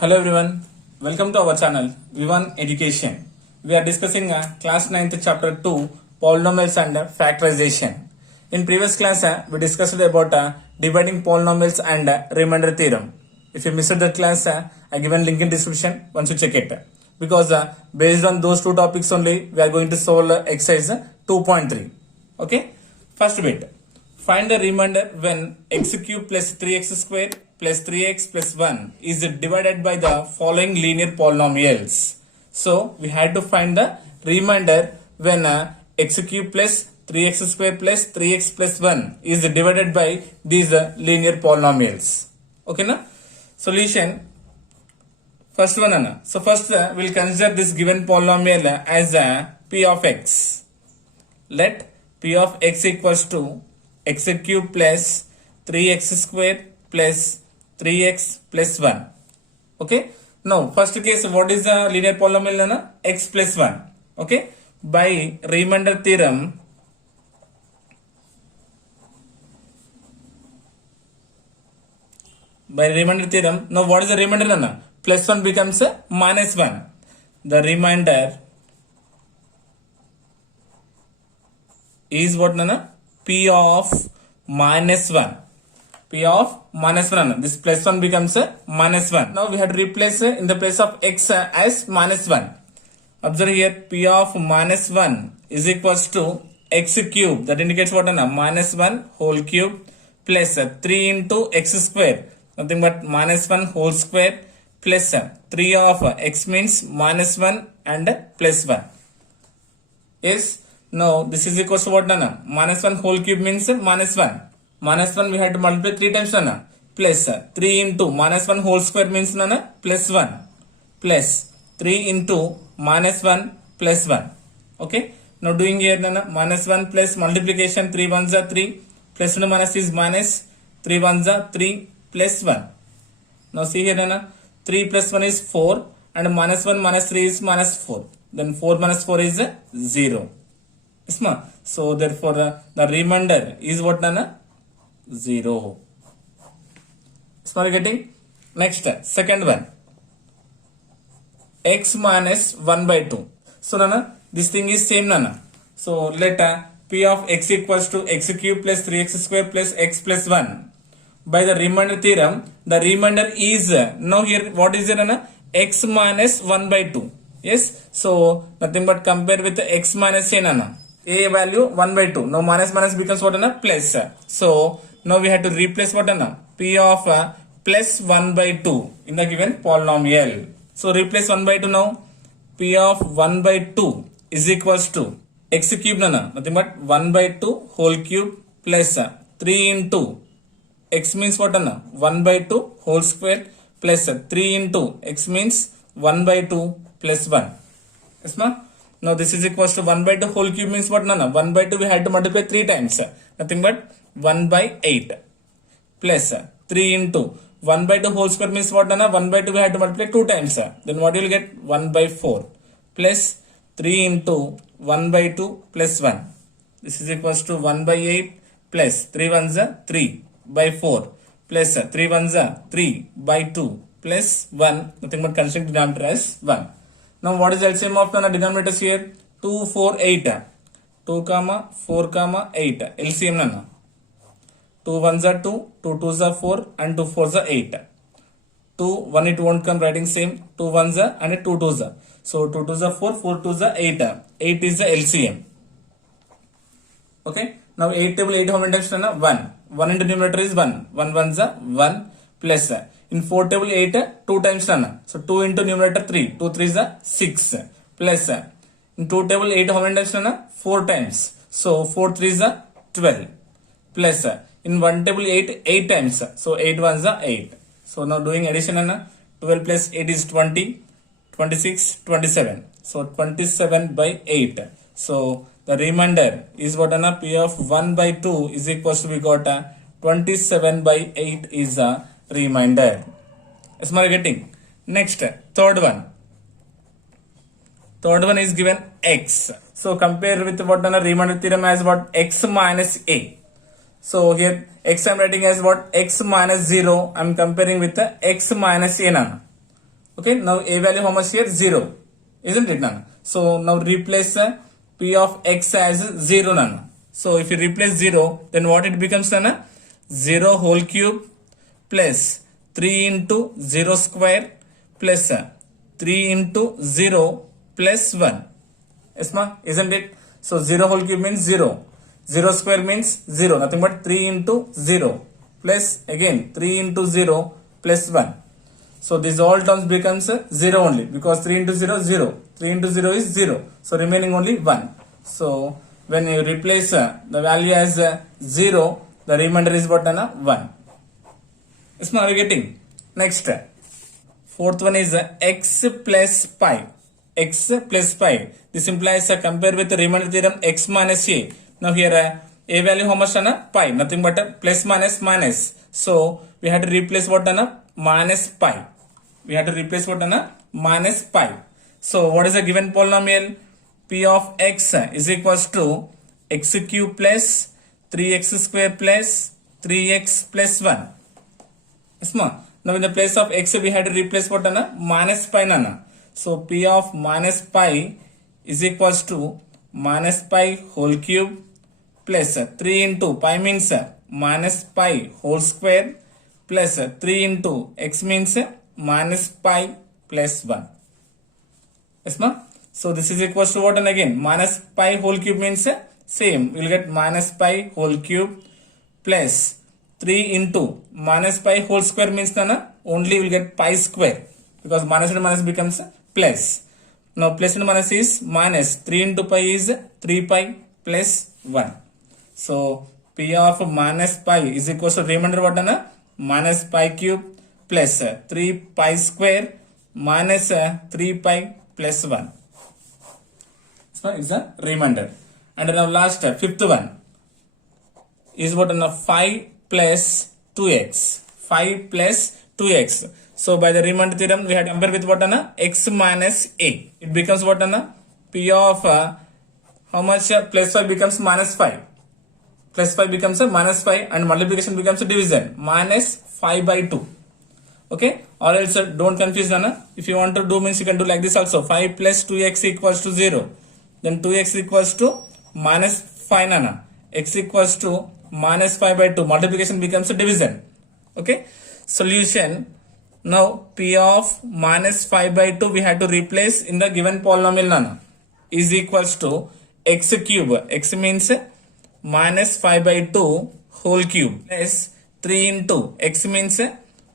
Hello everyone, welcome to our channel V1 Education. We are discussing class 9th chapter 2 polynomials and factorization. In previous class we discussed about dividing polynomials and remainder theorem. If you missed that class, I given link in description once you check it. Because based on those two topics only we are going to solve exercise 2.3. Okay, first bit. Find the remainder when x cube plus 3x square plus 3x plus 1 is divided by the following linear polynomials. So we had to find the remainder when x cube plus 3x square plus 3x plus 1 is divided by these linear polynomials. Okay na? Solution. First one Anna. So first we'll consider this given polynomial as p of x. Let p of x equals to x cube plus 3x square plus 3x plus 1. Okay. Now first case, what is the linear polynomial Nana? X plus 1. Okay. By remainder theorem, now what is the remainder Nana? Plus 1 becomes minus 1. The remainder is what Nana? P of minus 1. P of minus 1. This plus 1 becomes minus 1. Now we have to replace in the place of x as minus 1. Observe here, P of minus 1 is equals to x cube. That indicates what? Minus 1 whole cube plus 3 into x square. Nothing but minus 1 whole square plus 3 of x means minus 1 and plus 1. Yes. Now this is equals to what Nana? Minus 1 whole cube means minus 1. Minus 1 we had to multiply 3 times Nana. Plus 3 into minus 1 whole square means Nana plus 1. Plus 3 into minus 1 plus 1. Okay. Now doing here Nana minus 1 plus multiplication 3 ones are 3. Plus and minus is minus 3 ones are 3 plus 1. Now see here Nana 3 plus 1 is 4 and minus 1 minus 3 is minus 4. Then 4 minus 4 is 0. So therefore the remainder is what Nana? 0. Smart getting? Next, second one. X minus 1 by 2. So Nana, this thing is same Nana. So let P of x equals to x cube plus 3x square plus x plus 1. By the remainder theorem, the remainder is, now here what is it Nana? X minus 1 by 2. Yes. So nothing but compare with x minus a Nana. A value 1 by 2. Now minus minus becomes what Nana? Plus. So now we have to replace what Nana? P of plus 1 by 2 in the given polynomial. So replace 1 by 2 now. P of 1 by 2 is equals to x cube Nana. Nothing but 1 by 2 whole cube plus 3 into x means what Nana? 1 by 2 whole square plus 3 into x means 1 by 2 plus 1. Yes ma? Now this is equals to 1 by 2 whole cube means what Nana? 1 by 2 we had to multiply 3 times. Nothing but 1 by 8 plus 3 into 1 by 2 whole square means what Nana? 1 by 2 we had to multiply 2 times. Then what you will get? 1 by 4 plus 3 into 1 by 2 plus 1. This is equals to 1 by 8 plus 3 ones are 3 by 4 plus 3 ones are 3 by 2 plus 1. Nothing but considering denominator as 1. Now what is LCM of the denominators here? 2, 4, 8. 2, 4, 8. LCM Nana. 2 ones are 2, 2 twos are 4 and 2 fours are 8. 2, 1 it won't come writing same. 2 ones are and 2 twos are. So 2 twos are 4, 4 twos are 8. 8 is the LCM. Okay. Now 8 table 8 how many times Nana? 1. 1 into numerator is 1. 1 ones are 1 plus in 4 table 8 2 times Nana. So 2 into numerator 3. 2 3s are 6 plus in 2 table 8 how many times Nana? 4 times. So 4 3s are 12 plus in 1 table 8 8 times. So 8 ones are 8. So now doing addition Nana. 12 plus 8 is 20. 26 27. So 27 by 8. So the remainder is what Nana? P of 1 by 2 is equals to we got 27 by 8 is a remainder. Is my getting? Next, third one. Third one is given x. So compare with what Nana? Remainder theorem as what? X minus a. So here x I am writing as what? X minus 0. I am comparing with the x minus a nana. Okay, now a value how much here? 0, isn't it, Nana? So now replace p of x as 0, Nana. So if you replace 0, then what it becomes, Nana? 0 whole cube plus 3 into 0 square plus 3 into 0 plus 1. Yes, ma? Isn't it? So 0 whole cube means 0. 0 square means 0. Nothing but 3 into 0 plus again 3 into 0 plus 1. So this all terms becomes 0 only because 3 into 0 0. 3 into 0 is 0. So remaining only 1. So when you replace the value as 0, the remainder is what, Anna? 1. Is now getting? Next. Fourth one is x plus pi. X plus pi. This implies compare with the remainder theorem x minus a. Now here a value how much, Anna? Pi. Nothing but plus minus minus. So we had to replace what, Anna? Minus pi. We had to replace what, Anna? Minus pi. So what is the given polynomial? P of x is equals to x cube plus 3x square plus 3x plus 1. Yes, ma? Now in the place of x we had to replace what, Anna? Minus pi, Nana. So P of minus pi is equals to minus pi whole cube plus 3 into pi means minus pi whole square plus 3 into x means minus pi plus 1. Yes, ma? So this is equals to what, and again minus pi whole cube means same. We will get minus pi whole cube plus 3 into minus pi whole square means, Nana, only we will get pi square because minus and minus becomes plus. Now plus and minus is minus. 3 into pi is 3 pi plus 1. So P of minus pi is equals to remainder what, Nana? Minus pi cube plus 3 pi square minus 3 pi plus 1. So it's a remainder. And now last fifth one is what, on 5 plus 2x. 5 plus 2x. So by the remainder theorem we had to compare with what, Anna? X minus a. It becomes what, Anna? P of how much? Plus 5 becomes minus 5. Plus 5 becomes a minus 5 and multiplication becomes a division. Minus 5 by 2. Okay, or else don't confuse, Nana. If you want to do means you can do like this also. 5 plus 2x equals to 0. Then 2x equals to minus 5, Nana. X equals to minus 5 by 2. Multiplication becomes a division. Okay, solution. Now P of minus 5 by 2 we had to replace in the given polynomial, Nana, is equals to x cube. X means minus 5 by 2 whole cube plus 3 into x means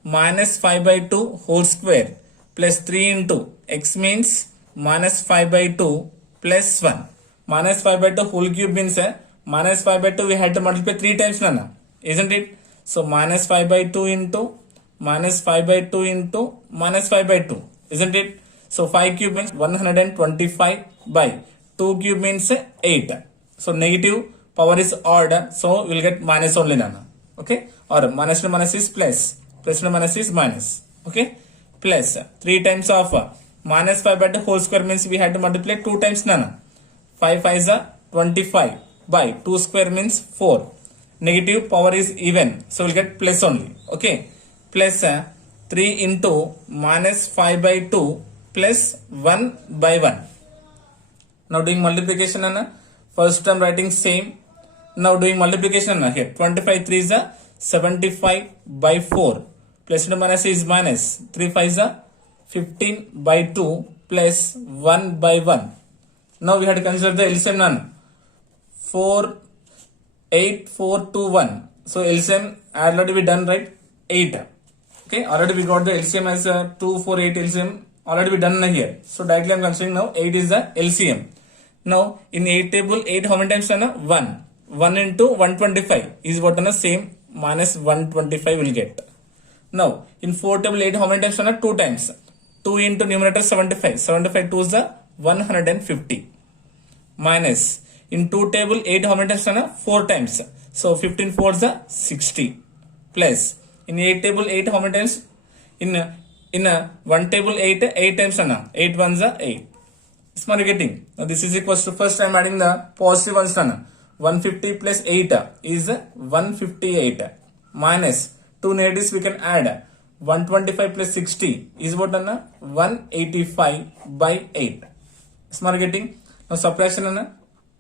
minus 5 by 2 whole square plus 3 into x means minus 5 by 2 plus 1. Minus 5 by 2 whole cube means minus 5 by 2 we had to multiply 3 times, Nana, isn't it? So minus 5 by 2 into minus 5 by 2 into minus 5 by 2, isn't it? So 5 cube means 125 by 2 cube means 8. So negative power is odd, so we'll get minus only, Nana. Okay, or minus to minus is plus. Plus to minus is minus. Okay, plus 3 times of minus 5 by 2 whole square means we had to multiply 2 times, Nana. 5 5 is 25 by 2 square means 4. Negative power is even, so we'll get plus only. Okay, plus 3 into minus 5 by 2 plus 1 by 1. Now doing multiplication, Nana. First time writing same. Now doing multiplication, Nana. Here 25 3 is 75 by 4. Plus and minus is minus. 3 5 is 15 by 2 plus 1 by 1. Now we have to consider the LCM, Nana. 4 8 4 2 1. So LCM already we done, right? 8. Okay, already we got the LCM as 2 4 8 LCM already we done here. So directly I am considering now 8 is the LCM. Now in 8 table 8 how many times, Nana? 1. 1 into 125 is what, Nana? Same, minus 125 will get. Now in 4 table 8 how many times, Nana? 2 times. 2 into numerator 75. 75 2 is the 150 minus in 2 table 8 how many times, Nana? 4 times. So 15 4 is the 60 plus in 8 table 8 how many times? In 1 table 8 times, Nana. 8 ones are 8. Small getting. Now this is equals to, first I am adding the positive ones, Nana. 150 plus 8 is 158 minus 2 negatives we can add. 125 plus 60 is what anna 185 by 8. Smart getting. Now subtraction anna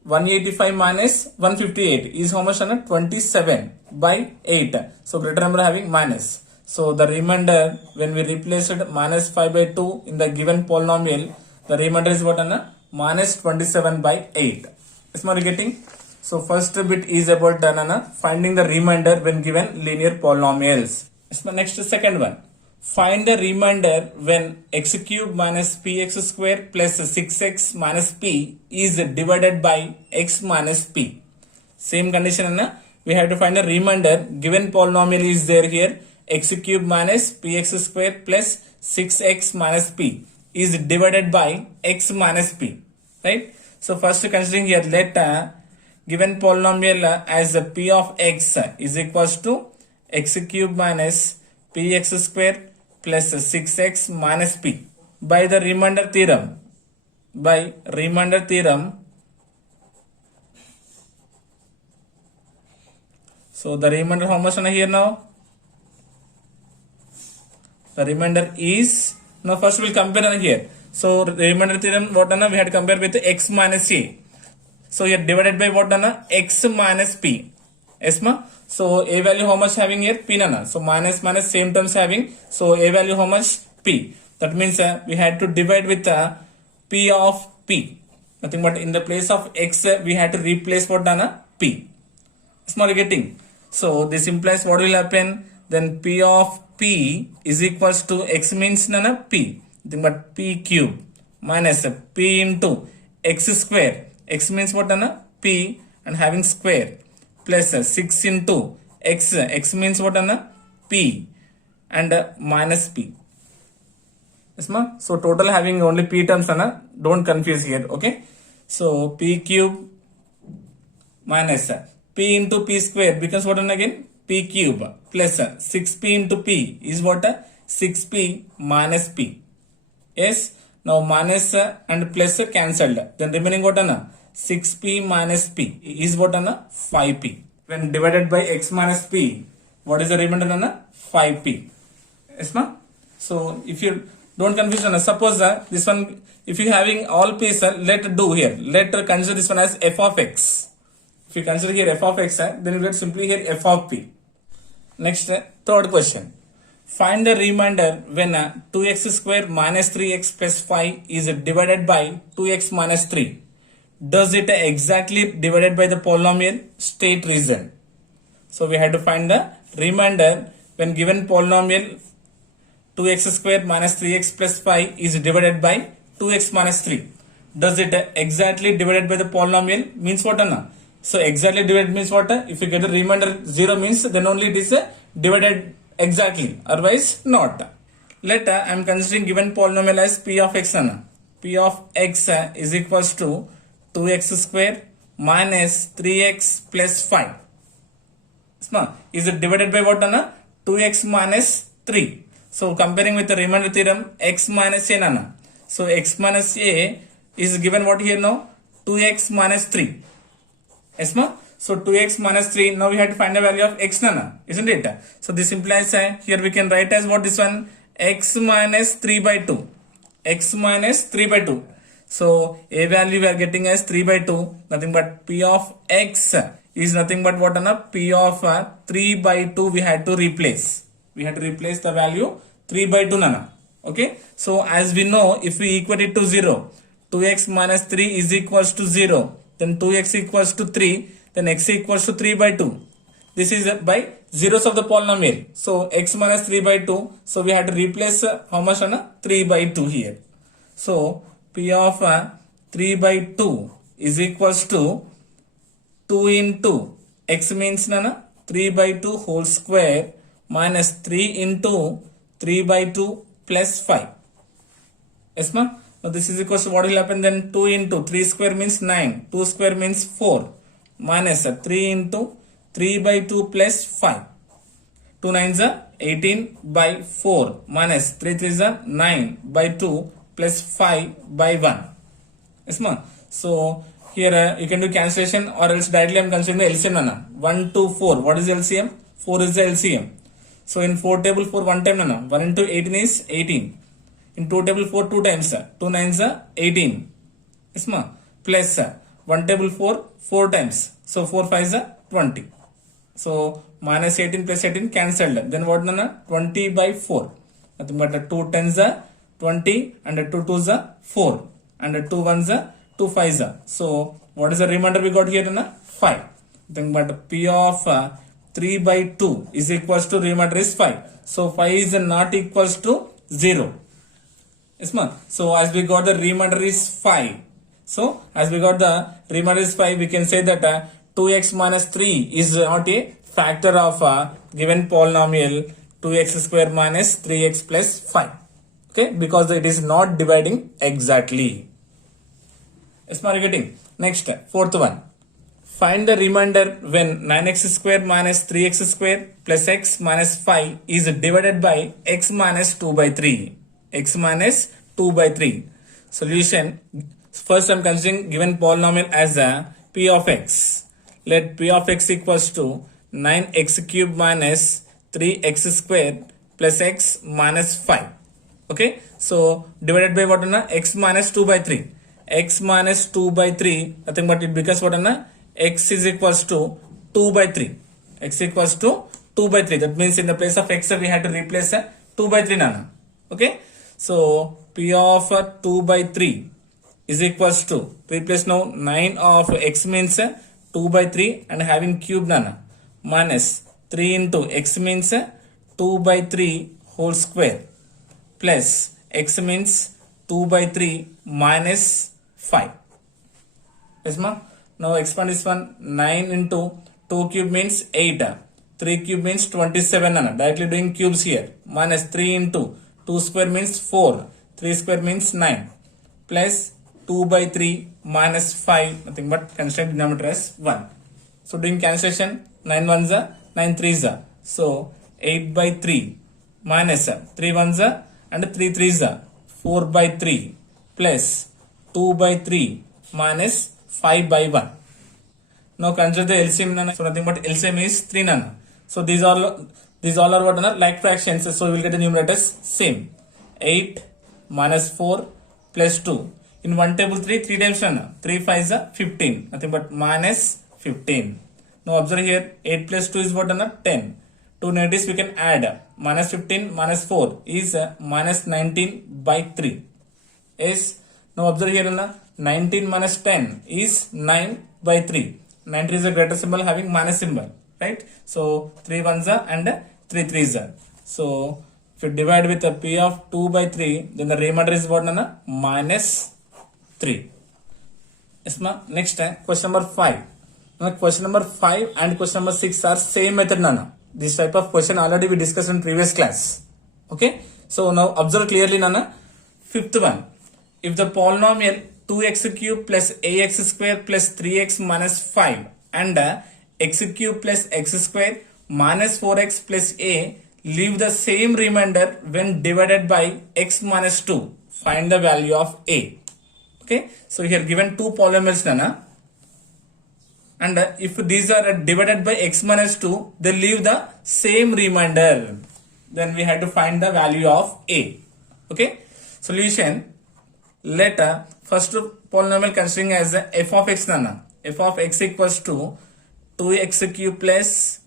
185 minus 158 is how much anna 27 by 8. So greater number having minus. So the remainder when we replaced minus 5 by 2 in the given polynomial, the remainder is what anna minus 27 by 8. Smart getting. So first bit is about anna finding the remainder when given linear polynomials. Next second one. Find the remainder when x cube minus px square plus 6x minus p is divided by x minus p. Same condition anna. We have to find the remainder given polynomial is there here. X cube minus px square plus 6x minus p is divided by x minus p. Right? So first considering here, let given polynomial as p of x is equals to x cube minus px square plus 6x minus p by the remainder theorem. By remainder theorem, so the remainder how much here now? The remainder is, now first we'll compare here. So the remainder theorem what we had to compare with x minus a. So here divided by what x minus p. Yes ma? So a value how much having here? P nana. So minus minus same terms having. So a value how much? P. That means we had to divide with p of p. Nothing but in the place of x we had to replace what p. Small getting. So this implies what will happen? Then p of p is equals to x means p. Nothing but p cube minus p into x square. X means what p and having square. Plus 6 into x. X means what p and minus p. Yes ma? So total having only p terms don't confuse here. Okay. So p cube minus p into p square becomes what again? P cube plus 6p into p is what? 6p minus p. Yes. Now minus and plus cancelled. Then remaining what 6p minus p is what 5p. When divided by x minus p, what is the remainder 5p. Yes ma? So if you don't confuse suppose this one, if you having all p's, let do here. Let consider this one as f of x. If you consider here f of x, then you get simply here f of p. Next, third question. Find the remainder when 2x square minus 3x plus 5 is divided by 2x minus 3. Does it exactly divided by the polynomial? State reason. So we had to find the remainder when given polynomial 2x square minus 3x plus 5 is divided by 2x minus 3. Does it exactly divided by the polynomial? Means what anna? So exactly divided means what? If you get the remainder 0 means then only it is divided exactly, otherwise not. Let I am considering given polynomial as p of x anna. P of x is equals to 2x square minus 3x plus 5. Is it divided by what anna? 2x minus 3. So comparing with the remainder theorem, x minus a nana. So x minus a is given what here now? 2x minus 3. Yes ma? So 2x minus 3, now we have to find the value of x nana, isn't it? So this implies here we can write as what this one? X minus 3 by 2. X minus 3 by 2. So a value we are getting as 3 by 2, nothing but p of x is nothing but what anna? P of 3 by 2 we had to replace. We had to replace the value 3 by 2 nana. Okay. So as we know, if we equate it to 0, 2x minus 3 is equals to 0. Then 2x equals to 3, then x equals to 3 by 2. This is by zeros of the polynomial. So x minus 3 by 2. So we had to replace how much 3 by 2 here. So p of 3 by 2 is equals to 2 into x means 3 by 2 whole square minus 3 into 3 by 2 plus 5. Yes ma? Now this is equals to what will happen then? 2 into 3 square means 9. 2 square means 4. Minus 3 into 3 by 2 plus 5. 2 9s are 18 by 4. Minus 3 3s are 9 by 2 plus 5 by 1. Yes ma? So here you can do cancellation or else directly I am considering the LCM. 1 to 4. What is LCM? 4 is the LCM. So in 4 table 4 one time nana, 1 into 18 is 18. In 2 table 4 two times, 2 nines are 18. Yes ma, plus 1 table 4 4 times, so 4 5s are 20. So minus 18 plus 18 cancelled, then what nana, 20 by 4, nothing but 2 tens are 20 and 2 twos are 4 and 2 ones are 2 5s are. So what is the remainder we got here nana, 5. Nothing but P of 3 by 2 is equals to remainder is 5. So 5 is not equals to 0. Yes ma. So as we got the remainder is 5. So as we got the remainder is 5, we can say that 2x minus 3 is not a factor of given polynomial 2x square minus 3x plus 5. Okay, because it is not dividing exactly. Yes ma, getting. Next, fourth one. Find the remainder when 9x square minus 3x square plus x minus 5 is divided by x minus 2 by 3. X minus 2 by 3. Solution. First I am considering given polynomial as a p of x. Let p of x equals to 9x cube minus 3x square plus x minus 5. Okay. So divided by what? X minus 2 by 3. X minus 2 by 3. Nothing but it becomes what? X is equals to 2 by 3. X equals to 2 by 3. That means in the place of x we had to replace 2 by 3 nana. Okay. So P of 2 by 3 is equals to, replace now 9 of x means 2 by 3 and having cube nana, minus 3 into x means 2 by 3 whole square plus x means 2 by 3 minus 5. Yes ma. Now expand this one. 9 into 2 cube means 8. 3 cube means 27 nana. Directly doing cubes here. Minus 3 into 2 square means 4. 3 square means 9. Plus 2 by 3 minus 5. Nothing but constraint denominator as 1. So doing cancellation. 9 ones are 9 threes are. So 8 by 3 minus 3 ones are and 3 threes are. 4 by 3 plus 2 by 3 minus 5 by 1. Now consider the LCM nana. So nothing but LCM is 3 nana. So these all are what nana, like fractions. So we will get the numerators same. 8 minus 4 plus 2. In one table 3 times nana. 3 5s are 15. Nothing but minus 15. Now observe here. 8 plus 2 is what nana, 10. 2 negatives we can add. Minus 15 minus 4 is minus 19 by 3. Yes. Now observe here nana. 19 minus 10 is 9 by 3. 19 is a greater symbol having minus symbol, right? So 3 ones are and 3 threes are. So if you divide with a p of 2 by 3, then the remainder is what nana, minus 3. Yes ma. Next question number 5. Now question number 5 and question number 6 are same method nana. This type of question already we discussed in previous class. Okay. So now observe clearly nana. Fifth one. If the polynomial 2x cube plus ax square plus 3x minus 5 and x cube plus x square minus 4x plus a leave the same remainder when divided by x minus 2. Find the value of a. Okay. So here given two polynomials nana. And if these are divided by x minus 2, they leave the same remainder. Then we have to find the value of a. Okay. Solution. Let first polynomial considering as f of x nana. F of x equals to 2x cube plus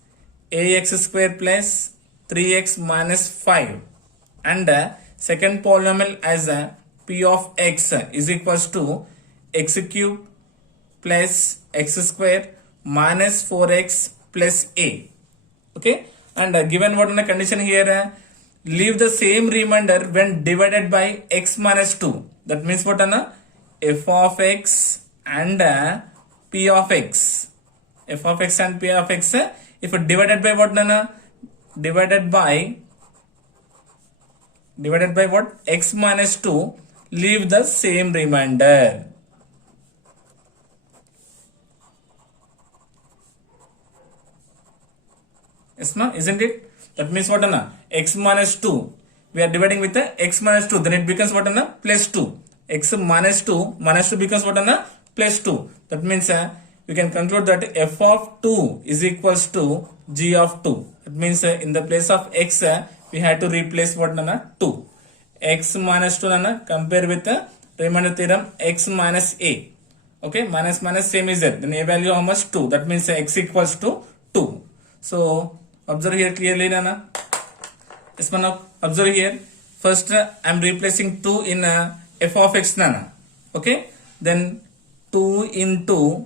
ax square plus 3x minus 5. And second polynomial as p of x is equals to x cube plus x square minus 4x plus a. Okay. And given what in the condition here, leave the same remainder when divided by x minus 2. That means what anna, f of x and p of x. F of x and p of x, if divided by what nana, divided by what, x minus 2, leave the same remainder. Yes no, isn't it? That means what anna, x minus 2, we are dividing with the x minus 2, then it becomes what anna, plus 2. X minus 2 becomes what anna, plus 2. That means we can conclude that f of 2 is equals to g of 2. That means in the place of x, we had to replace what nana 2. X minus 2 nana compare with the remainder theorem x minus a. Okay, minus minus same is that. Then a value how much? 2. That means x equals to 2. So observe here clearly nana. Yes, now observe here. First I am replacing 2 in f of x nana. Okay, then 2 into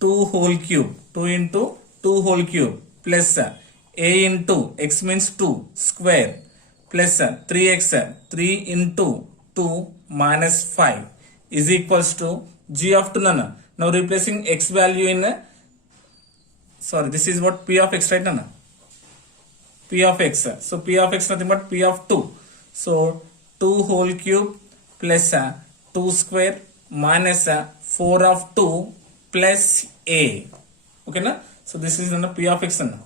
2 whole cube. 2 into 2 whole cube plus a into x means 2 square plus 3x 3 into 2 minus 5 is equals to g of 2 nana. Now replacing x value in sorry, this is what p of x, right nana? P of x. So p of x nothing but p of 2. So 2 whole cube plus 2 square minus 4 of 2 plus a. Okay na? So this is nana p of x nana.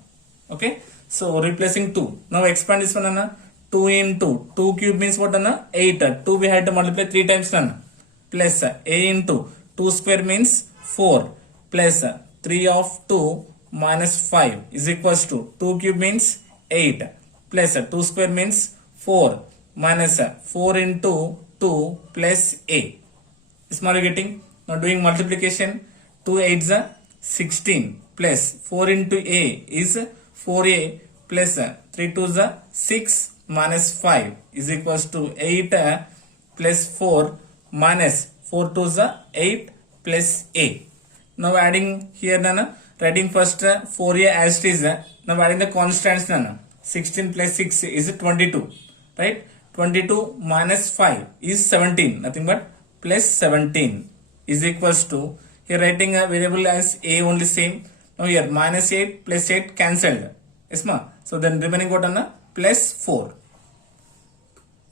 Okay. So replacing 2. Now expand this one nana. 2 into 2 cube means what nana? 8. 2 we had to multiply 3 times nana. Plus a into 2 square means 4 plus 3 of 2 minus 5 is equals to 2 cube means 8 plus 2 square means 4 minus 4 into 2 plus a. Is you getting? Now doing multiplication. 2 8s are 16 plus 4 into a is 4a plus 3 2s are 6 minus 5 is equals to 8 plus 4 minus 4 2s are 8 plus a. Now adding here nana, writing first 4a as it is. Now adding the constants nana. 16 plus 6 is 22, right? 22 minus 5 is 17, nothing but plus 17 is equals to, here writing a variable as a only same. Now here minus 8 plus 8 cancelled. Yes ma. So then remaining what on plus 4.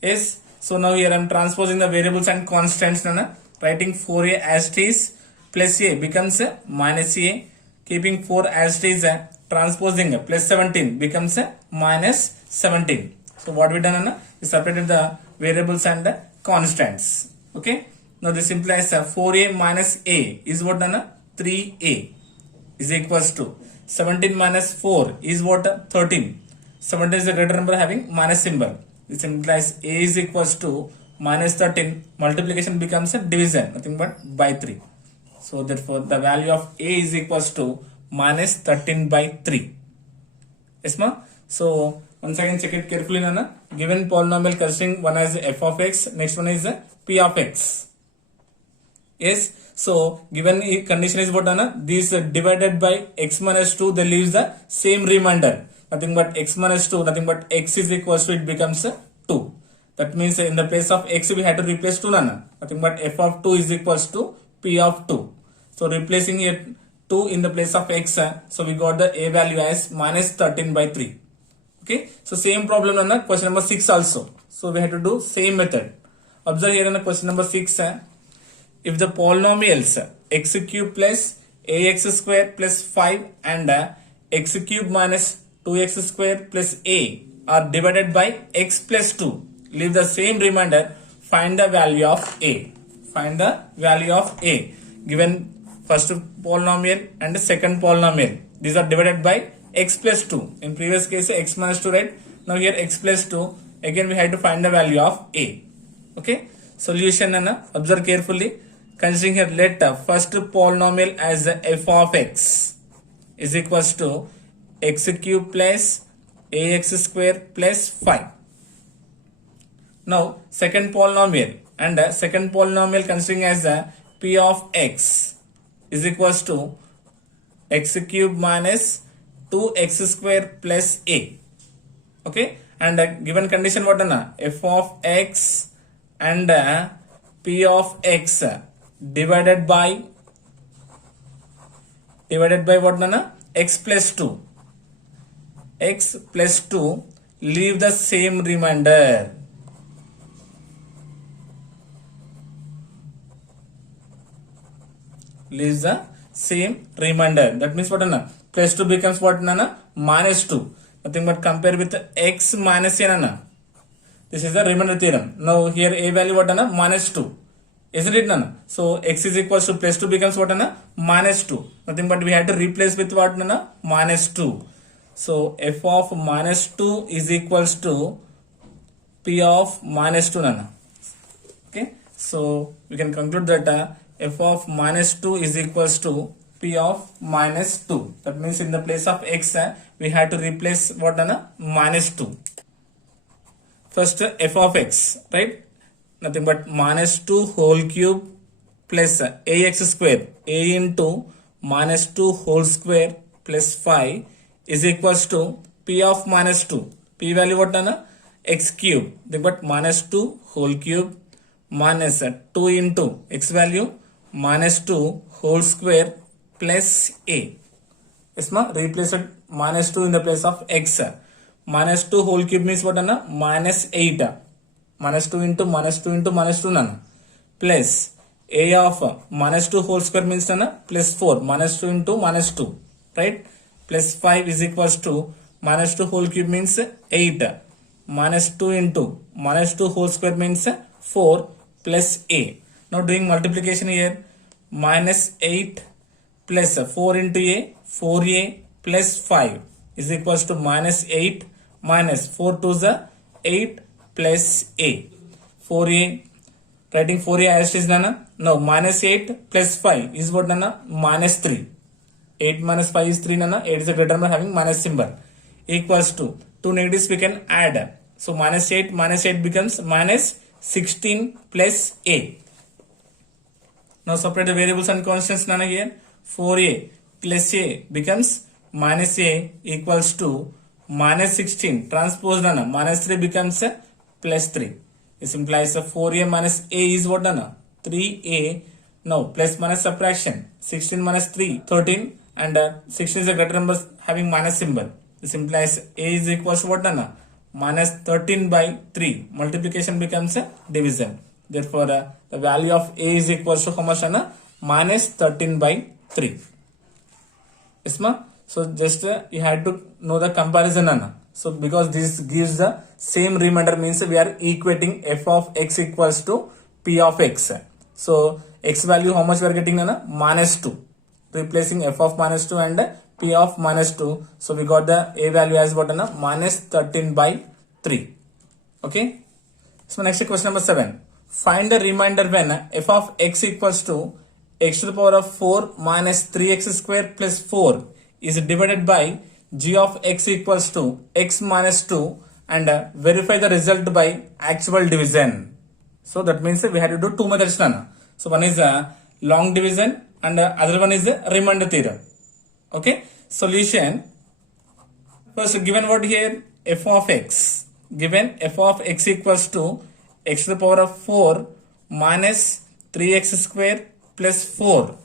Yes. So now here I am transposing the variables and constants nana. Writing 4a as it is plus a becomes minus a. Keeping 4 as it is transposing plus 17 becomes minus 17. So what we done nana? We separated the variables and the constants. Okay. Now this implies 4a minus a is what nana? 3a is equals to 17 minus 4 is what? 13. 17 is a greater number having minus symbol. This implies a is equals to minus 13. Multiplication becomes a division, nothing but by 3. So therefore the value of a is equals to minus 13 by 3. Yes ma? So once again check it carefully nana. Given polynomial considering one as f of x, next one is p of x. Yes. So given condition is what nana? This divided by x minus 2, they leaves the same remainder. Nothing but x minus 2, nothing but x is equals to, it becomes 2. That means in the place of x we had to replace 2 nana. Nothing but f of 2 is equals to p of 2. So replacing it 2 in the place of x, so we got the a value as minus 13 by 3. Okay. So same problem nana, question number 6 also. So we had to do same method. Observe here in question number 6. If the polynomials x cube plus ax square plus 5 and x cube minus 2x square plus a are divided by x plus 2, leave the same remainder, find the value of a. Find the value of a. Given first polynomial and the second polynomial, these are divided by x plus 2. In previous case x minus 2, right? Now here x plus 2, again we had to find the value of a. Okay. Solution nana, observe carefully. Considering here, let first polynomial as f of x is equals to x cube plus ax square plus 5. Now second polynomial, and second polynomial considering as p of x is equals to x cube minus 2x square plus a. Okay. And given condition what na? F of x and p of x divided by what nana? X plus 2. X plus 2, leave the same remainder. Leaves the same remainder. That means what nana? Plus 2 becomes what nana? Minus 2. Nothing but compare with x minus a nana. This is the remainder theorem. Now here a value what nana? Minus 2. Isn't it nana? So x is equals to plus 2 becomes what nana? Minus 2. Nothing but we had to replace with what nana? Minus 2. So f of minus 2 is equals to p of minus 2 nana. Okay, so we can conclude that f of minus 2 is equals to p of minus 2. That means in the place of x we have to replace what nana, minus 2. First f of x, right, nothing but minus 2 whole cube plus ax square, a into minus 2 whole square plus 5 is equals to p of minus 2. P value what nana, x cube, nothing but minus 2 whole cube minus 2 into x value minus 2 whole square plus a. Yes, ma, replace minus 2 in the place of x. Minus 2 whole cube means what nana, minus 8. Minus 2 into minus 2 into minus 2 nana, plus a of minus 2 whole square means nana, plus 4. Minus 2 into minus 2, right, plus 5 is equals to minus 2 whole cube means 8. Minus 2 into minus 2 whole square means 4 plus a. Now doing multiplication here, minus 8 plus 4 into a, 4a plus 5 is equals to minus 8 minus 4 to the 8 plus a. 4a, writing 4a as it is nana. Now minus 8 plus 5 is what nana, minus 3. 8 minus 5 is 3 nana. 8 is a greater number having minus symbol, equals to 2 negatives we can add. So minus 8 becomes minus 16 plus a. Now separate the variables and constants nana here. 4a plus a becomes minus a equals to minus 16 transpose nana, minus 3 becomes plus 3. This implies 4a minus a is what nana, 3a. Now plus minus subtraction, 16 minus 3, 13, and 16 is a greater number having minus symbol. This implies a is equals to what nana, minus 13 by 3. Multiplication becomes a division. Therefore the value of a is equals to how much nana, minus 13 by 3. Yes ma. So just you had to know the comparison nana. So because this gives the same remainder means we are equating f of x equals to p of x. So x value how much we are getting nana, minus 2. Replacing f of minus 2 and p of minus 2. So we got the a value as what nana, minus 13 by 3. Okay. So next question number 7. Find the remainder when f of x equals to x to the power of 4 minus 3x square plus 4 is divided by g of x equals to x minus 2 and verify the result by actual division. So that means we have to do two methods nana. So one is long division and other one is remainder theorem. Okay. Solution. First given what here, f of x. Given f of x equals to x to the power of 4 minus 3x square plus 4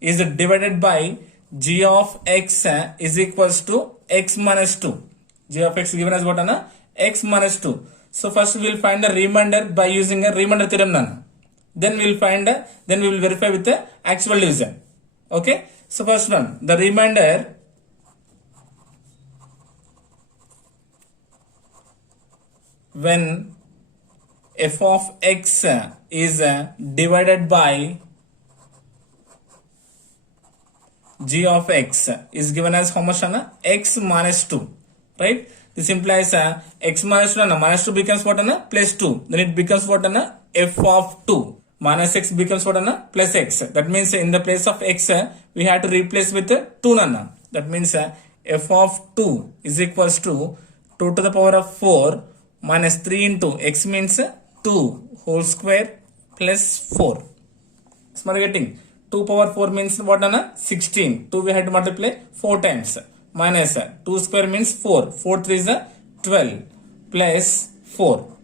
is divided by g of x is equals to x minus 2. G of x given as what nana, x minus 2. So first we will find the remainder by using a remainder theorem nana. Then we will find then we will verify with the actual division. Okay. So first one, the remainder when f of x is divided by g of x is given as how much nana, x minus 2, right. This implies x minus 2 nana, minus 2 becomes what nana, plus 2. Then it becomes what nana, f of 2. Minus x becomes what nana, plus x. That means in the place of x we have to replace with 2 nana. That means f of 2 is equals to 2 to the power of 4 minus 3 into x means 2 whole square plus 4. Smart getting 2 power 4 means what nana, 16. 2 we had to multiply 4 times. Minus 2 square means 4. 4 3 is 12 plus 4.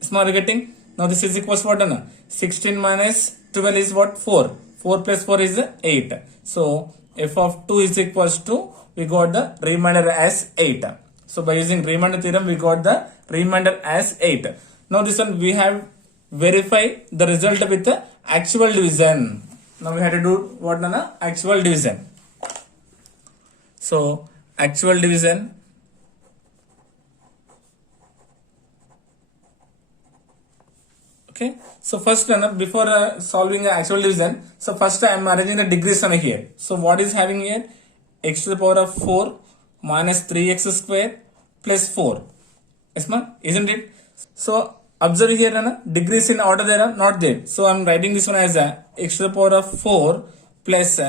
Smart getting. Now this is equals to what nana, 16 minus 12 is what, 4. 4 plus 4 is 8. So f of 2 is equals to, we got the remainder as 8. So by using remainder theorem we got the remainder as 8. Now this one we have verify the result with the actual division. Now we have to do what nana, actual division. So actual division, okay. So first before solving the actual division, so first I am arranging the degrees here. So what is having here, x to the power of 4 minus 3x square plus 4. Yes, ma? Isn't it? So observe here, na? Degrees in order there are not there. So I'm writing this one as a x to the power of 4 plus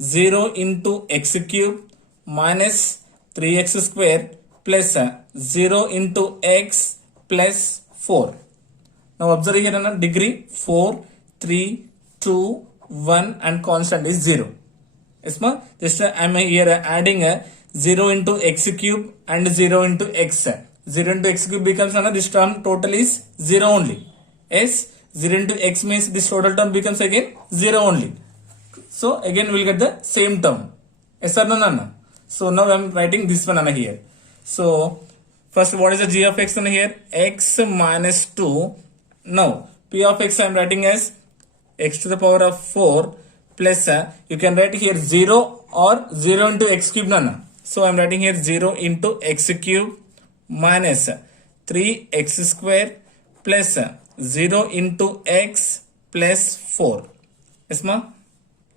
0 into x cube minus 3x square plus 0 into x plus 4. Now observe here, na? Degree 4, 3, 2, 1 and constant is 0. Yes, ma? Just I'm here adding a 0 into x cube and 0 into x. 0 into x cube becomes this term total is 0 only. Yes, 0 into x means this total term becomes again 0 only. So again we'll get the same term. Yes or no, Nana? So now I'm writing this one here. So first what is the g of x here? X minus 2. Now p of x I'm writing as x to the power of 4 plus you can write here 0 or 0 into x cube, Nana. So I'm writing here 0 into x cube minus 3x square plus 0 into x plus 4. Yes, ma?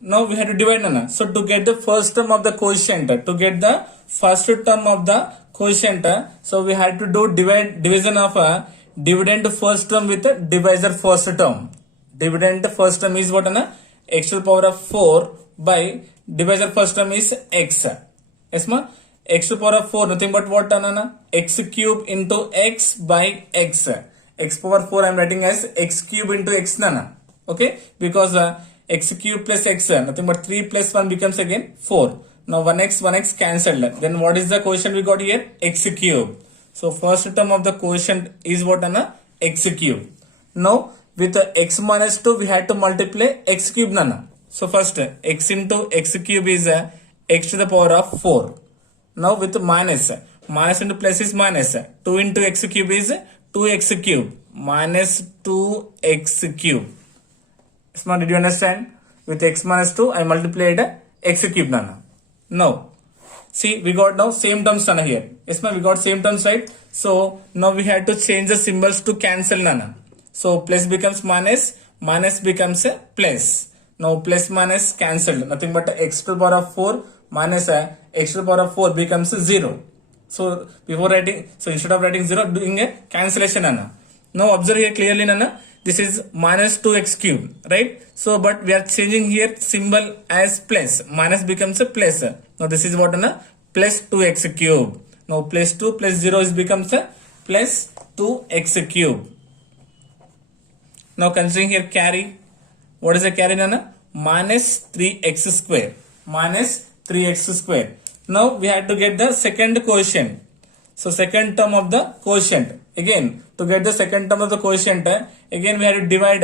Now we have to divide, Nana. So to get the first term of the quotient, so we had to do division of dividend first term with divisor first term. Dividend first term is what, Nana? X to the power of 4 by divisor first term is x. Yes, ma? X to the power of 4 nothing but what, Nana? X cube into x by x. X power 4 I am writing as x cube into x, Nana. Okay, because x cube plus x nothing but 3 plus 1 becomes again 4. Now 1x cancelled. Then what is the quotient we got here? X cube. So first term of the quotient is what, Nana? X cube. Now with x minus 2 we had to multiply x cube, Nana. So first x into x cube is x to the power of 4. Now with minus into plus is minus. 2 into x cube is 2x cube minus 2x cube. Smart, did you understand? With x minus 2 I multiplied x cube, Nana. Now see we got now same terms, Nana, here. Yes, ma'am, we got same terms, right? So now we had to change the symbols to cancel, Nana. So plus becomes minus, minus becomes a plus. Now plus minus cancelled. Nothing but x to the power of 4 minus x to the power of 4 becomes 0. So before writing, so instead of writing 0, doing a cancellation, Nana. Now observe here clearly, Nana. This is minus 2x cube, right? So but we are changing here symbol as plus. Minus becomes a plus. Now this is what, Nana? Plus 2x cube. Now plus 2 plus 0 is becomes a plus 2x cube. Now considering here carry. What is the carry, Nana? Minus 3x square. Minus 3x square. Now we had to get the second quotient. So second term of the quotient. Again, to get the second term of the quotient, again we had to divide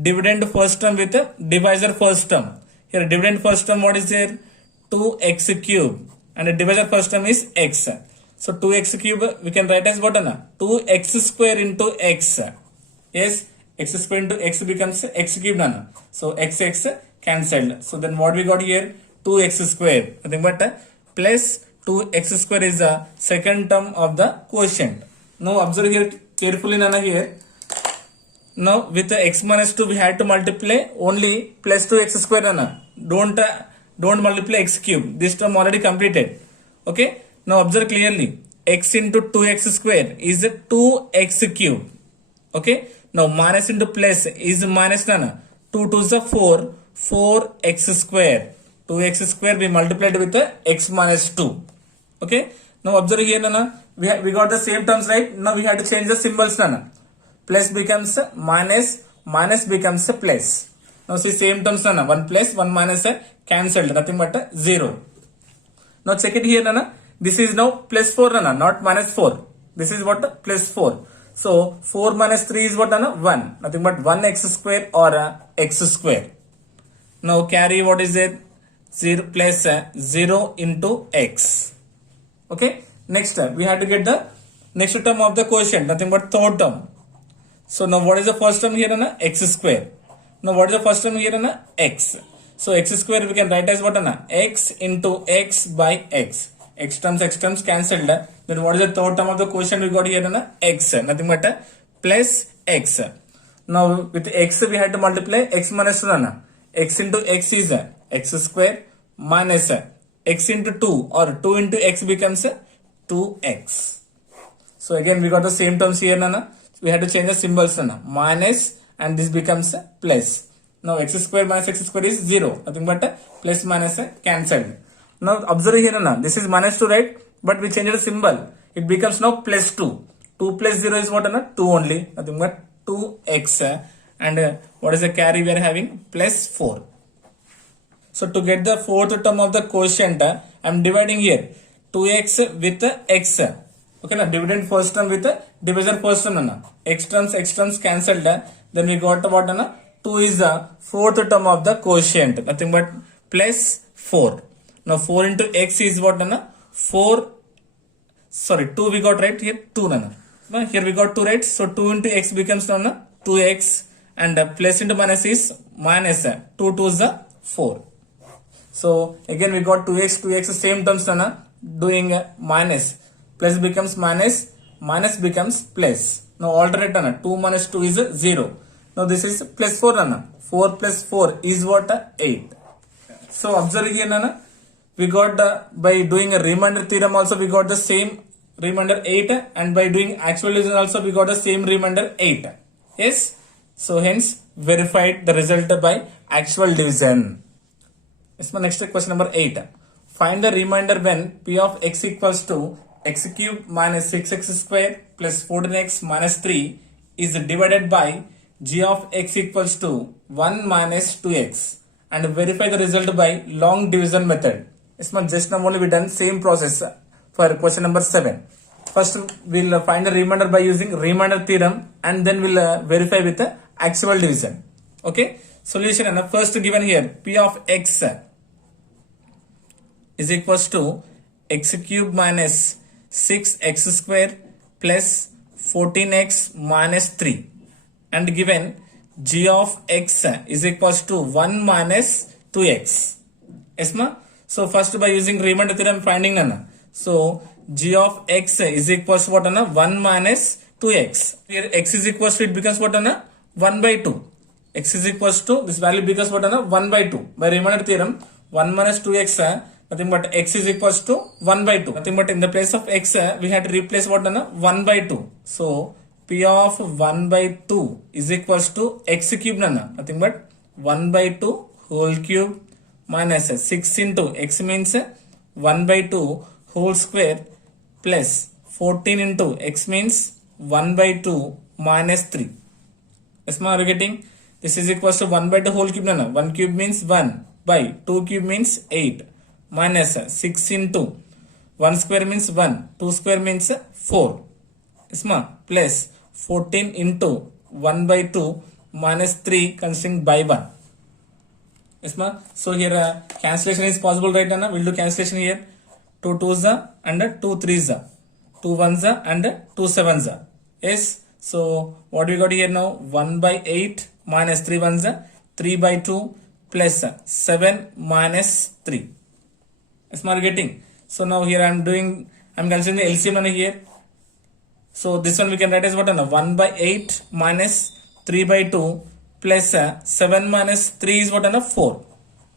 dividend first term with divisor first term. Here dividend first term, what is there? 2x cube. And the divisor first term is x. So 2x cube we can write as what, Nana? 2x square into x. Yes, x square into x becomes x cube, Nana. So x cancelled. So then what we got here? 2x square. Nothing but plus 2x square is the second term of the quotient. Now observe here carefully, Nana, here. Now with the x minus 2 we had to multiply only plus 2x square, Nana. Don't multiply x cube. This term already completed. Okay. Now observe clearly. X into 2x square is 2x cube. Okay. Now minus into plus is minus, Nana. 2 to the 4. 4x square. 2x square we multiplied with x minus 2. Okay. Now observe here, Nana. We got the same terms, right? Now we have to change the symbols, Nana. Plus becomes minus. Minus becomes plus. Now see same terms, Nana. 1 plus 1 minus cancelled. Nothing but 0. Now check it here, Nana. This is now plus 4, Nana. Not minus 4. This is what? Plus 4. So 4 minus 3 is what, Nana? 1. Nothing but 1x square or x square. Now carry what is it? 0 plus 0 into x. Okay. Next we have to get the next term of the quotient. Nothing but third term. So now what is the first term here, Nana? X square. Now what is the first term here, Nana? X. So x square we can write as what, Nana? X into x by x. X terms cancelled. Then what is the third term of the quotient we got here, Nana? X. Nothing but plus x. Now with x we had to multiply x minus 2, Nana. X into x is x square minus x into 2 or 2 into x becomes 2x. So again we got the same terms here, Nana. We had to change the symbols, Nana. Minus and this becomes plus. Now x square minus x square is 0. Nothing but plus minus cancelled. Now observe here, Nana. This is minus 2, right? But we change the symbol. It becomes now plus 2. 2 plus 0 is what, Nana? 2 only. Nothing but 2x. And what is the carry we are having? Plus 4. So to get the fourth term of the quotient, I am dividing here 2x with x. Okay, now dividend first term with divisor first term. Na. X terms cancelled. Then we got what? Na? 2 is the fourth term of the quotient. Nothing but plus 4. Now 4 into x is what? Na? 4. Sorry, 2 we got right here. 2. Na. Here we got 2 right. So 2 into x becomes na? 2x. And plus into minus is minus. 2 2 is the 4. So again we got 2x same terms, na? Doing minus. Plus becomes minus, minus becomes plus. Now alternate, na? 2 minus 2 is 0. Now this is plus 4, na? 4 plus 4 is what? 8. So observe here, na? We got by doing a remainder theorem also we got the same remainder 8, and by doing actual division also we got the same remainder 8. Yes. So hence verified the result by actual division. This is my next question number 8. Find the remainder when p of x equals to x cube minus 6x square plus 14x minus 3 is divided by g of x equals to 1 minus 2x, and verify the result by long division method. This is just now only we done same process for question number 7. First we'll find the remainder by using remainder theorem, and then we'll verify with the actual division. Okay. Solution, and first given here p of x is equals to x cube minus 6x square plus 14x minus 3, and given g of x is equals to 1 minus 2x. Yes, ma? So first by using remainder theorem finding, nana. So g of x is equals to what, nana? 1 minus 2x. Here x is equals to, it becomes what, nana? 1 by 2. X is equals to, this value becomes what, nana? 1 by 2. By remainder theorem 1 minus 2x, nothing but x is equals to 1 by 2. Nothing but in the place of x, we had to replace what, nana? 1 by 2. So p of 1 by 2 is equals to x cube, nana. Nothing but 1 by 2 whole cube minus 6 into x means 1 by 2 whole square plus 14 into x means 1 by 2 minus 3. Yes, ma, are you getting? This is equals to 1 by 2 whole cube, nana. 1 cube means 1 by 2 cube means 8 minus 6 into 1 square means 1, 2 square means 4. Yes, ma, plus 14 into 1 by 2 minus 3 considering by 1. Yes, ma. So here cancellation is possible, right, Anna? We'll do cancellation here. 2 2s and 2 3s, 2 1s and 2 7s. Yes. So what we got here now? 1 by 8 minus 3 1s, 3 by 2 plus 7 minus 3. Yes, ma, are you getting? So now here I'm considering the LCM here. So this one we can write as what, 1 by 8 minus 3 by 2 plus 7 minus 3 is what, 4.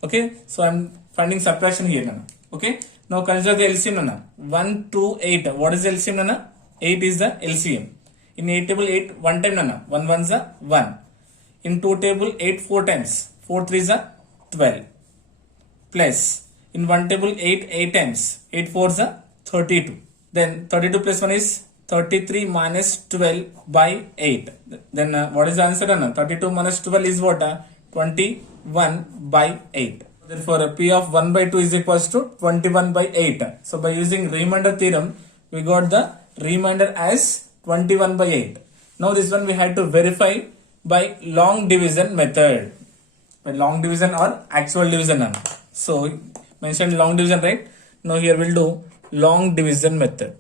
Okay. So I'm finding subtraction here. Okay. Now consider the LCM. 1 2 8. What is the LCM? 8 is the LCM. In 8 table 8 1 time, 1 1 is 1. In 2 table 8 4 times. 4 3 is 12. Plus in 1 table 8 8 times. 8 4 is 32. Then 32 plus 1 is 33 minus 12 by 8. Then what is the answer? 32 minus 12 is what? 21 by 8. Therefore p of 1 by 2 is equals to 21 by 8. So by using remainder theorem, we got the remainder as 21 by 8. Now this one we had to verify by long division method. By long division or actual division. So mentioned long division, right? Now here we'll do long division method.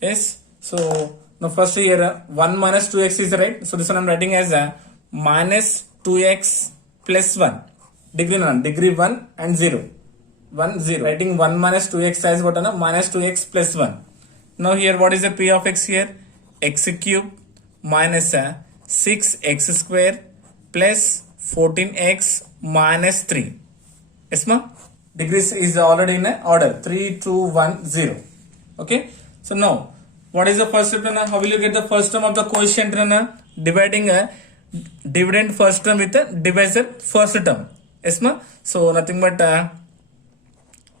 Yes. So now first here 1 minus 2x is right. So this one I'm writing as minus 2x plus 1. Degree 1 and 0. 1 0. Writing 1 minus 2x as what? Minus 2x plus 1. Now here what is the p of x here? X cube minus 6x square plus 14x minus 3. Yes ma, degrees is already in order 3 2 1 0. Okay, so now what is the first step? How will you get the first term of the quotient? Dividing a dividend first term with a divisor first term. Yes ma, so nothing but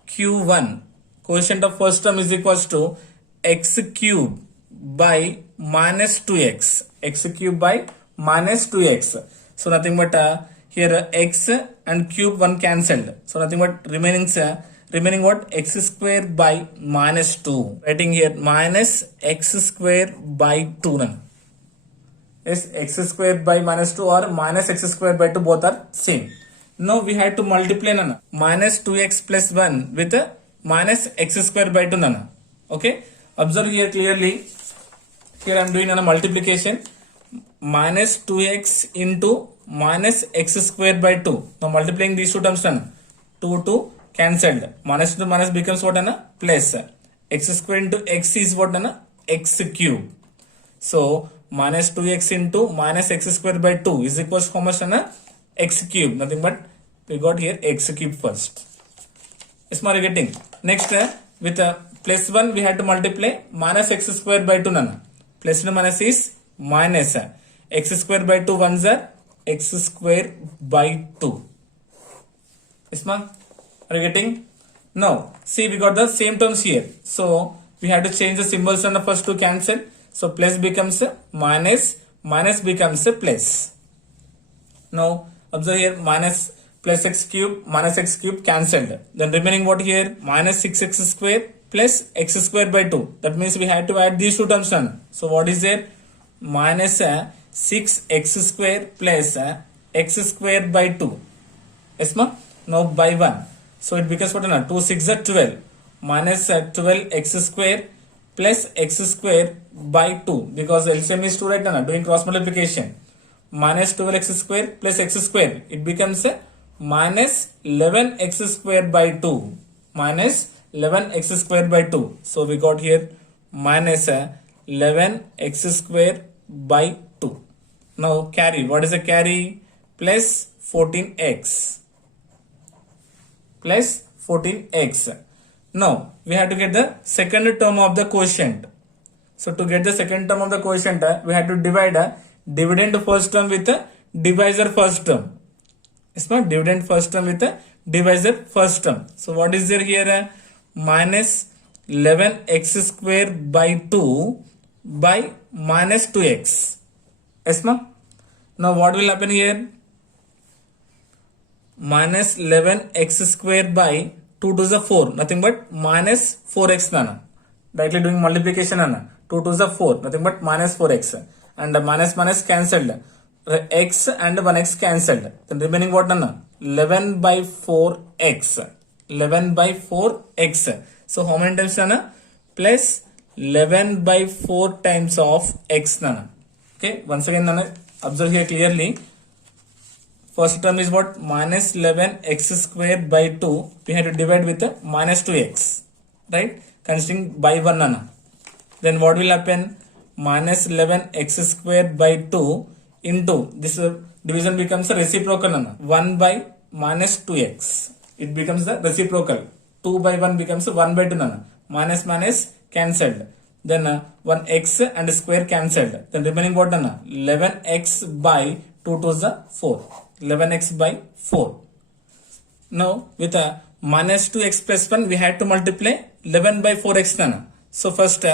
q1 quotient of first term is equals to x cube by minus 2x, x cube by minus 2x. So nothing but here x and cube 1 cancelled, so nothing but remaining what, x square by minus 2. Writing here minus x square by 2. Yes, x square by minus 2 or minus x square by 2, both are same. Now we have to multiply minus 2x plus 1 with minus x square by 2 Okay, observe here clearly. Here I am doing a multiplication. Minus 2x into minus x square by 2. Now multiplying these two terms 2 cancelled. Minus to minus becomes what plus. X square into x is what x cube. So minus 2x into minus x square by 2 is equals to how much x cube. Nothing but we got here x cube first. Is my getting? Next with plus 1 we had to multiply minus x square by 2 Plus and minus is minus x square by 2 ones are x square by 2. Is my, are you getting? Now see, we got the same terms here, so we have to change the symbols and the first to cancel. So plus becomes minus, minus becomes plus. Now observe here, minus plus x cube cancelled. Then remaining what here, minus 6x square plus x square by 2. That means we had to add these two terms. So what is there? Minus 6x square plus x square by 2. Yes ma? Now by 1. So it becomes what? 2 6 are 12. Minus 12x square plus x square by 2. Because LCM is 2, right? Doing cross multiplication. Minus 12x square plus x square. It becomes minus 11x square by 2. Minus 11x square by 2. So we got here minus 11x square by 2. Now carry. What is the carry? Plus 14x. Plus 14x. Now we have to get the second term of the quotient. So to get the second term of the quotient, we have to divide dividend first term with divisor first term. It's not dividend first term with divisor first term. So what is there here? Minus 11x square by 2 by minus 2x. Yes ma? Now what will happen here? Minus 11x square by 2 to the 4. Nothing but minus 4x Directly doing multiplication 2 to the 4. Nothing but minus 4x. And minus minus cancelled. X and 1x cancelled. Then remaining what 11 by 4x. 11 by 4x. So how many times plus 11 by 4 times of x Okay, once again observe here clearly. First term is what? Minus 11x square by 2. We have to divide with minus 2x. Right? Considering by 1 Then what will happen? Minus 11x square by 2 into this division becomes a reciprocal 1 by minus 2x. It becomes the reciprocal. 2 by 1 becomes 1 by 2 Minus minus cancelled. Then 1x and square cancelled. Then remaining what 11x by 2 to the 4. 11x by 4. Now with minus 2x plus 1 we had to multiply 11 by 4x So first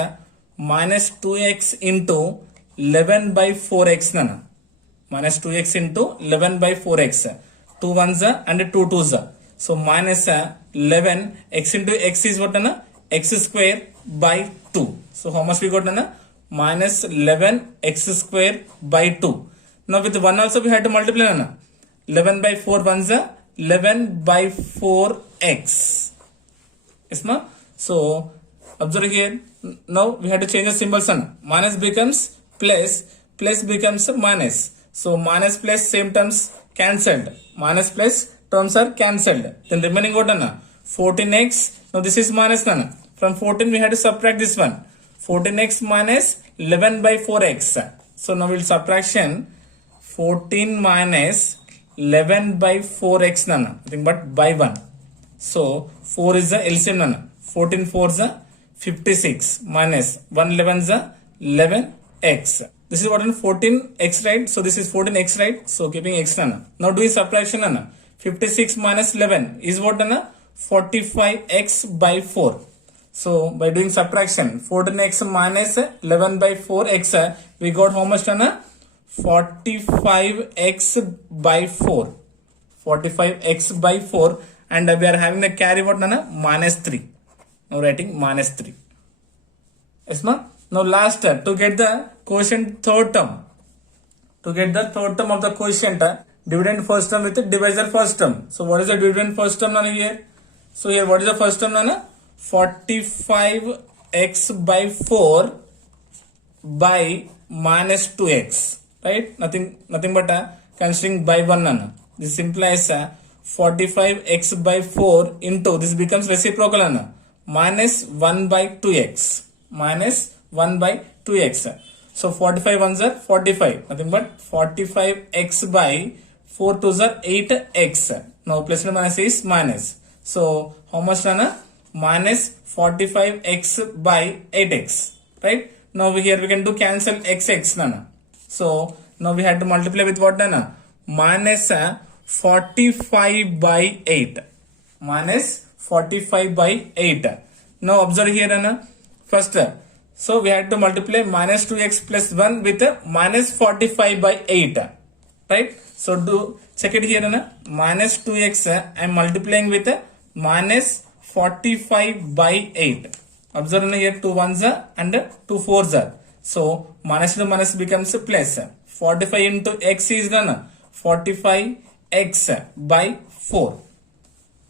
minus 2x into 11 by 4x Minus 2x into 11 by 4x. 2 ones and 2 twos. So minus 11 x into x is what x square by 2. So how much we got minus 11 x square by 2. Now with 1 also we had to multiply 11 by 4 ones 11 by 4x. Yes ma? So observe here. Now we have to change the symbols. Minus becomes plus, plus becomes minus. So minus plus same terms cancelled. Minus plus terms are cancelled. Then remaining what 14x. Now this is minus From 14 we have to subtract this one. 14x minus 11 by 4x. So now we'll subtraction 14 minus 11 by 4x nana. Nothing but by 1. So 4 is the LCM nana. 14 4 is the 56 minus 1 11 is the 11x. This is what in 14x, right? So this is 14x, right? So keeping x nana. Now doing subtraction nana. 56 minus 11 is what nana? 45x by 4. So by doing subtraction 14x minus 11 by 4x, we got how much nana? 45x by 4. 45x by 4, and we are having the carry what nana? Minus 3. Now writing minus 3. Yes ma? Now last, to get the quotient third term. To get the third term of the quotient, dividend first term with the divisor first term. So what is the dividend first term nana here? So here what is the first term nana? 45x by 4 by minus 2x. Right? Nothing but considering by 1 nana. This implies 45x by 4 into, this becomes reciprocal nana, minus 1 by 2x. Minus 1 by 2x. So 45 ones are 45. Nothing but 45x by 4 2s are 8x. Now plus and minus is minus. So how much nana? Minus 45x by 8x. Right? Now here we can do cancel x nana. So now we had to multiply with what nana? Minus 45 by 8. Minus 45 by 8. Now observe here nana. First, so we had to multiply minus 2x plus 1 with minus 45 by 8. Right? So do check it here nana. Minus 2x I am multiplying with minus 45 by 8. Observe here 2 ones and 2 fours are. So minus to minus becomes plus. 45 into x is nana 45x by 4.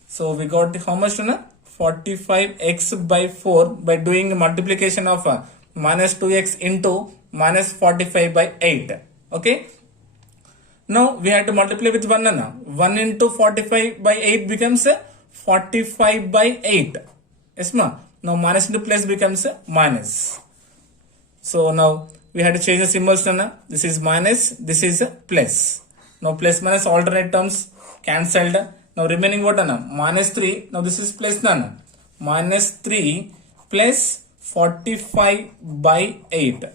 So we got how much nana? 45x by 4 by doing multiplication of minus 2x into minus 45 by 8. Okay. Now we have to multiply with 1 nana. 1 into 45 by 8 becomes 45 by 8. Yes ma. Now minus into plus becomes minus. So now we had to change the symbols nana. This is minus, this is plus. Now plus minus alternate terms cancelled. Now remaining what nana? Minus 3. Now this is plus nana. Minus 3 plus 45 by 8.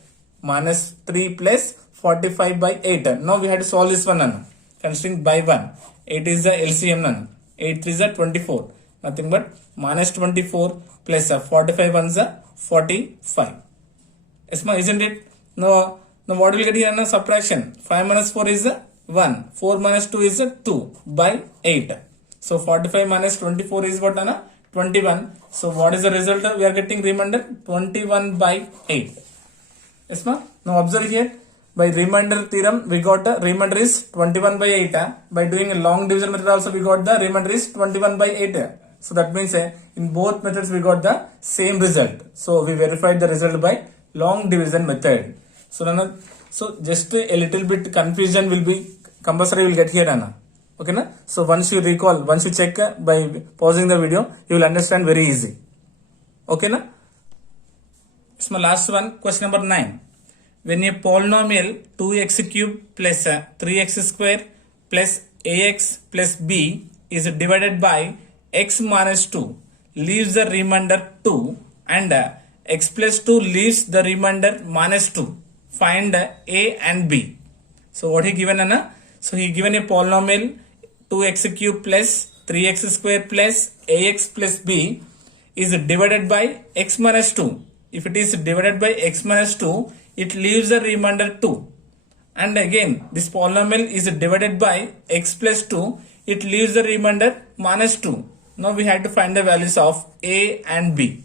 Minus 3 plus 45 by 8. Now we had to solve this one nana. Considering by 1. 8 is the LCM nana. 8 3 is the 24. Nothing but minus 24 plus 45 ones are 45. Yes ma, isn't it? Now what will get here now? Subtraction. 5 minus 4 is 1. 4 minus 2 is 2 by 8. So 45 minus 24 is what Anna? 21. So what is the result? We are getting remainder 21 by 8. Yes ma? Now observe here. By remainder theorem, we got the remainder is 21 by 8. By doing a long division method also, we got the remainder is 21 by 8. So that means in both methods we got the same result. So we verified the result by long division method. So just a little bit confusion will be compulsory will get here Anna. Okay na? So once you recall, once you check by pausing the video, you will understand very easy. Okay na? It's my last one, question number 9. When a polynomial 2x cube plus 3x square plus ax plus b is divided by x minus 2 leaves the remainder 2 and x plus 2 leaves the remainder minus 2. Find a and b. So what he given Anna? So he given a polynomial 2x cube plus 3x square plus ax plus b is divided by x minus 2. If it is divided by x minus 2, it leaves the remainder 2. And again, this polynomial is divided by x plus 2, it leaves the remainder minus 2. Now we have to find the values of a and b.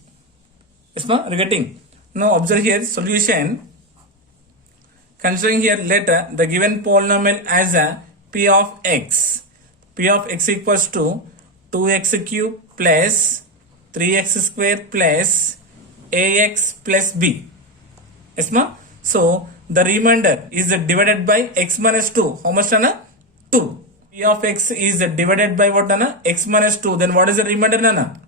Yes, ma? Are you getting? Now observe here solution. Considering here later the given polynomial as a p of x. P of x equals to 2x cube plus 3x square plus ax plus b. Yes, ma? So the remainder is divided by x minus 2. How much Nana? 2. P of x is divided by what Nana? X minus 2. Then what is the remainder Nana?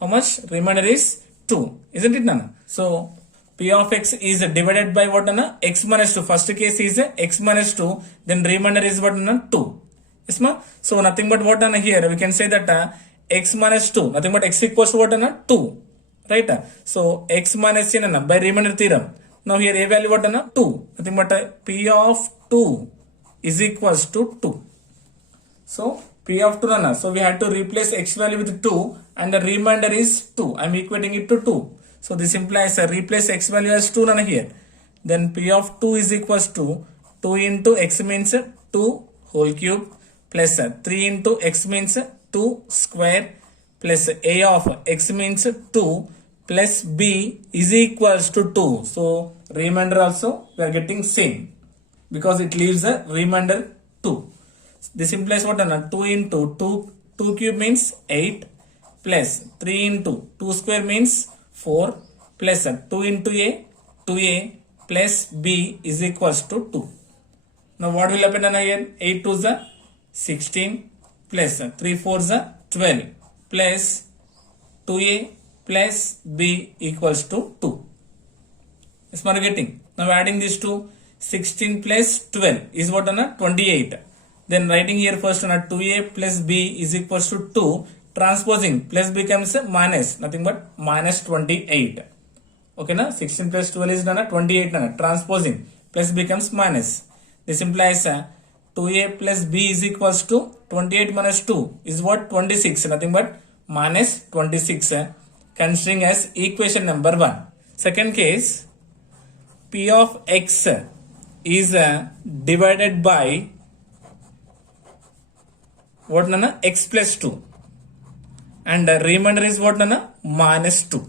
How much? Remainder is 2. Isn't it Nana? So P of x is divided by what na x minus 2. First case is x minus 2, then remainder is what na 2. Yes ma? So nothing but what na here we can say that x minus 2, nothing but x equals to what na 2. Right? So x minus n na by remainder theorem. Now here a value what na 2. Nothing but P of 2 is equals to 2. So P of 2 na. So we had to replace x value with 2 and the remainder is 2. I am equating it to 2. So this implies replace x value as 2 nana here. Then P of 2 is equals to 2 into x means 2 whole cube plus 3 into x means 2 square plus a of x means 2 plus b is equals to 2. So remainder also we are getting same because it leaves a remainder 2. This implies what? 2 into 2 cube means 8 plus 3 into 2 square means 4 plus 2 into a 2a plus b is equals to 2. Now what will happen here? 8 to the 16 plus 3 4 the 12 plus 2a plus b equals to 2. Is what getting? Now adding this to 16 plus 12 is what? 28. Then writing here first 2a plus b is equals to 2. Transposing plus becomes minus, nothing but minus 28. Okay na? 16 plus 12 is 28 na. Transposing plus becomes minus. This implies 2a plus b is equals to 28 minus 2 is what? 26. Nothing but minus 26. Considering as equation number 1. Second case, P of x is divided by what nana? X plus 2. And the remainder is what nana? Minus 2.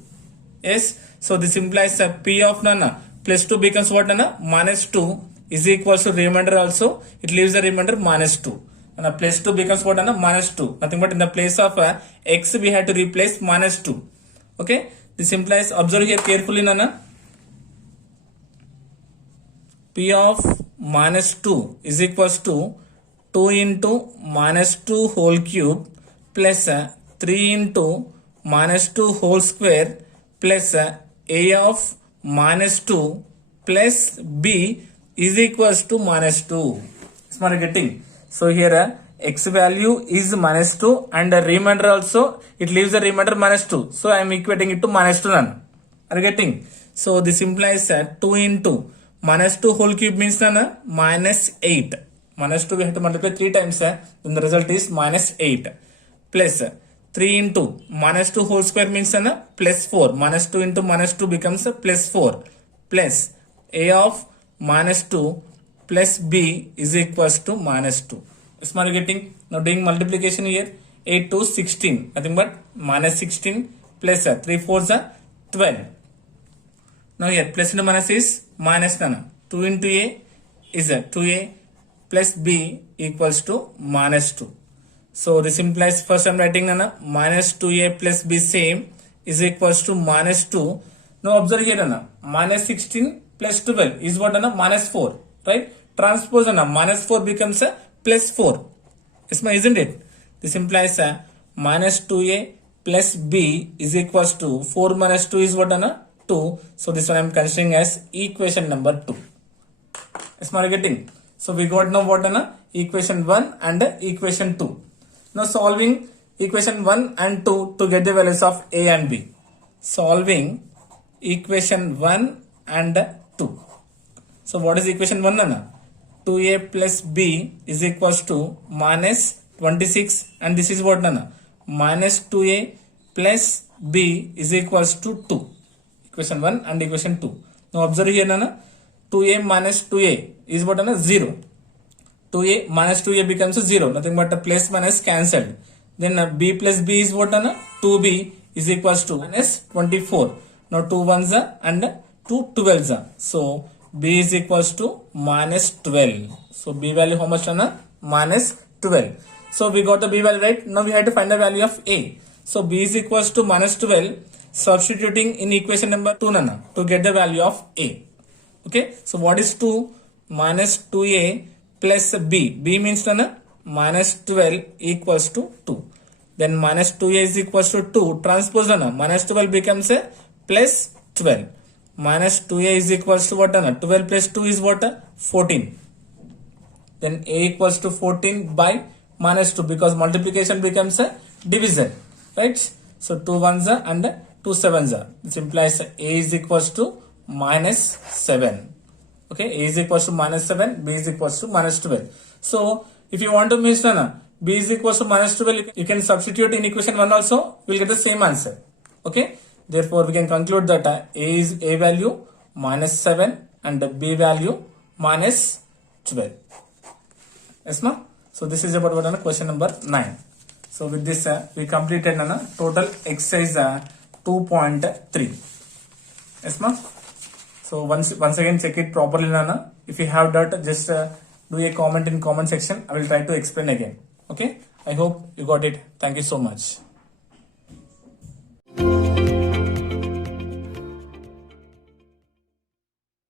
Yes. So this implies P of nana plus 2 becomes what nana? Minus 2 is equals to remainder also. It leaves the remainder minus 2. And plus 2 becomes what nana? Minus 2. Nothing but in the place of x we had to replace minus 2. Okay. This implies, observe here carefully nana. P of minus 2 is equals to 2 into minus 2 whole cube plus 3 into minus 2 whole square plus a of minus 2 plus b is equals to minus 2. Smart getting? So here x value is minus 2 and the remainder also it leaves the remainder minus 2. So I am equating it to minus 2 none. Are you getting? So this implies 2 into minus 2 whole cube means minus 8. Minus 2 we have to multiply 3 times, then the result is minus 8 plus 3 into minus 2 whole square means plus 4. Minus 2 into minus 2 becomes plus 4 plus a of minus 2 plus b is equals to minus 2. Smart getting? Now doing multiplication here, 8 to 16, nothing but minus 16 plus 3 4 12. Now here plus into minus is minus 2 into a is 2a plus b equals to minus 2. So this implies first I am writing minus 2a plus b same is equals to minus 2. Now observe here minus 16 plus 12 is what minus 4. Right? Transpose minus 4 becomes plus 4. Isn't it? This implies minus 2a plus b is equals to 4 minus 2 is what 2. So this one I am considering as equation number 2. Smart getting? So we got now what equation 1 and equation 2. Now solving equation 1 and 2 to get the values of a and b. Solving equation 1 and 2. So what is equation 1 nana? 2a plus b is equals to minus 26 and this is what nana? Minus 2a plus b is equals to 2. Equation 1 and equation 2. Now observe here nana. 2a minus 2a is what 0. 2a minus 2a becomes 0. Nothing but a plus minus cancelled. Then b plus b is what 2b is equals to minus 24. Now 2 ones and 2 12s. So b is equals to minus 12. So b value how much minus 12. So we got the b value right. Now we have to find the value of a. So b is equals to minus 12. Substituting in equation number 2 to get the value of a. Okay, so what is 2 minus 2a plus b? B means minus 12 equals to 2. Then minus 2a is equals to 2. Transpose minus 12 becomes a plus 12 minus 2a is equals to what? 12 plus 2 is what? 14. Then a equals to 14 by minus 2 because multiplication becomes a division, right? So 2 ones are and 2 sevens are. This implies a is equals to minus 7. Okay, a is equals to minus 7, b is equals to minus 12. So if you want to miss b is equals to minus 12, you can substitute in equation 1 also, we'll get the same answer. Okay, therefore we can conclude that a is a value minus 7 and b value minus 12. Yes, ma? So this is about what question number 9. So with this we completed total exercise 2.3. Yes, ma? So once again check it properly, Nana. If you have doubt, just do a comment in comment section. I will try to explain again. Okay. I hope you got it. Thank you so much.